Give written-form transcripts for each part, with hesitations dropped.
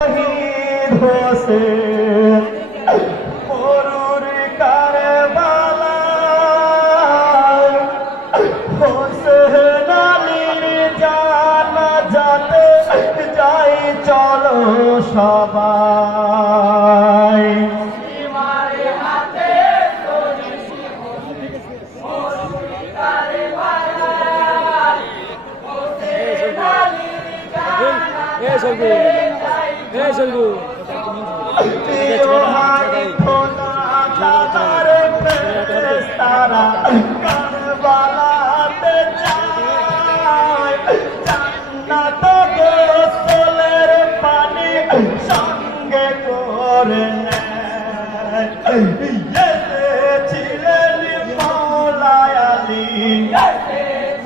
শহীদ হোসেন মরুর কারবালায় হোসেন আলীর জানাজাতে যাই চলো সবাই। কারবালাতে যায় জান্নাত গোসলের পানি সঙ্গে করে নেয়। ছিলেন মওলা আলী,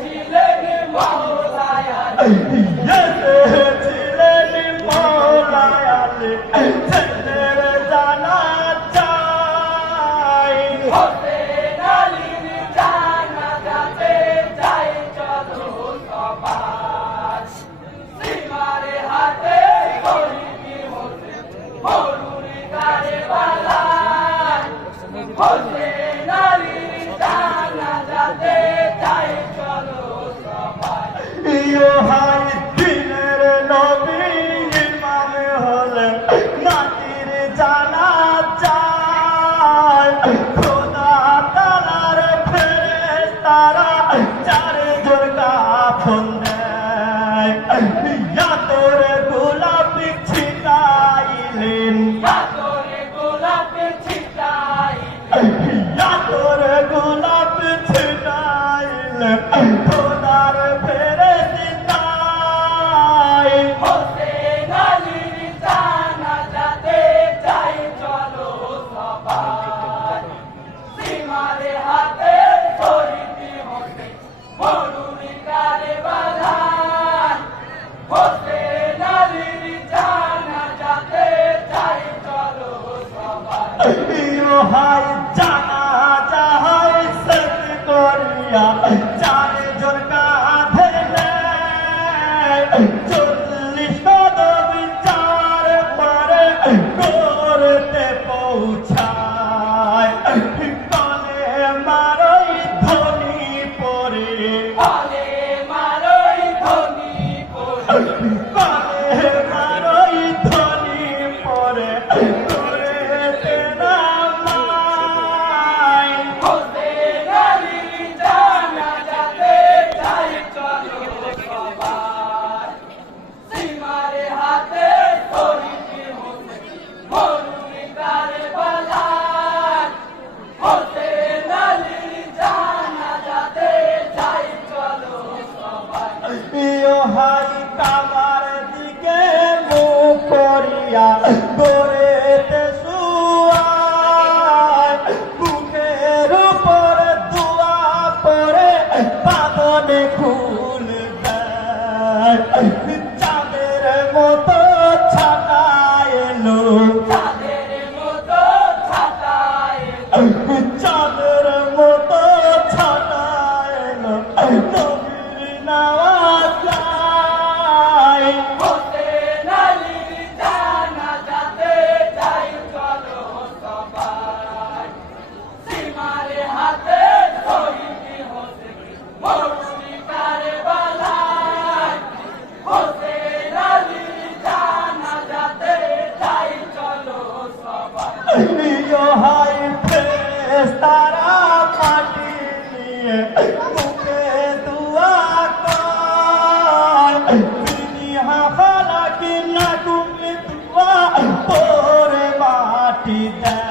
ছিলেন মওলা আলী ছেলের জানা চাই। হোসেন আলীর জানাজাতে যাই চলো সবাই। সীমারে হাতে শহীদ হোসেন মরুর কারবালায় হোসেন আলীর জানাজাতে যাই চলো সবাই। ইয়ো হাই দিনের নবী ইমাম হলেন মাটির জানাজায় খোদা তাআলার ফেরেশতারা চারজন কাফন দেয়। তোর গোলাপ ছিটাইলেন, তোর গোলাপ ছিটাইলেন খোদার ফেরেশতায়। হোসেন আলীর জানাজাতে যাই চলো সবাই। সীমারে হাতে শহীদ হোসেন মরুর কারবালায় হোসেন আলীর জানাজাতে যাই চলো সবাই। হাই জানাজা হয় সত করিয়া চারজন কাঁধে নেয়। 40 কদম চার পারে করতে পৌঁছায়। কালে মারই ধ্বনি পড়ে, কালে মারই ধ্বনি পড়ে করেতে নামায়। হোসেন আলীর জানাজাতে যাই চলো সবাই। সীমারে হাতে শহীদ হোসেন মরুর কারবালায় হোসেন আলীর জানাজাতে যাই চলো সবাই। ইয়ো হাই কাবার দিকে মুখ করিয়া গড়েতে শুয়ায়। বুকের উপর দোয়া পড়ে বাঁধনে খুল দেয়। চাঁদের মতো ছাতা এলো, চাঁদের মতো ছাতা এলো নবীর নাওয়াজ গায়। হোসেন আলীর জানাজাতে যাই চলো সবাই। সীমারে হাতে শহীদ হোসেন মরুর কারবালায় হোসেন আলীর জানাজাতে যাই চলো সবাই। ইয়ো হাই ফেরেশতারা মাটি নিয়ে মুখে দুয়া কয়। দুনিয়া ফালাকি লাকুম দুয়া পরে মাটি দেয়।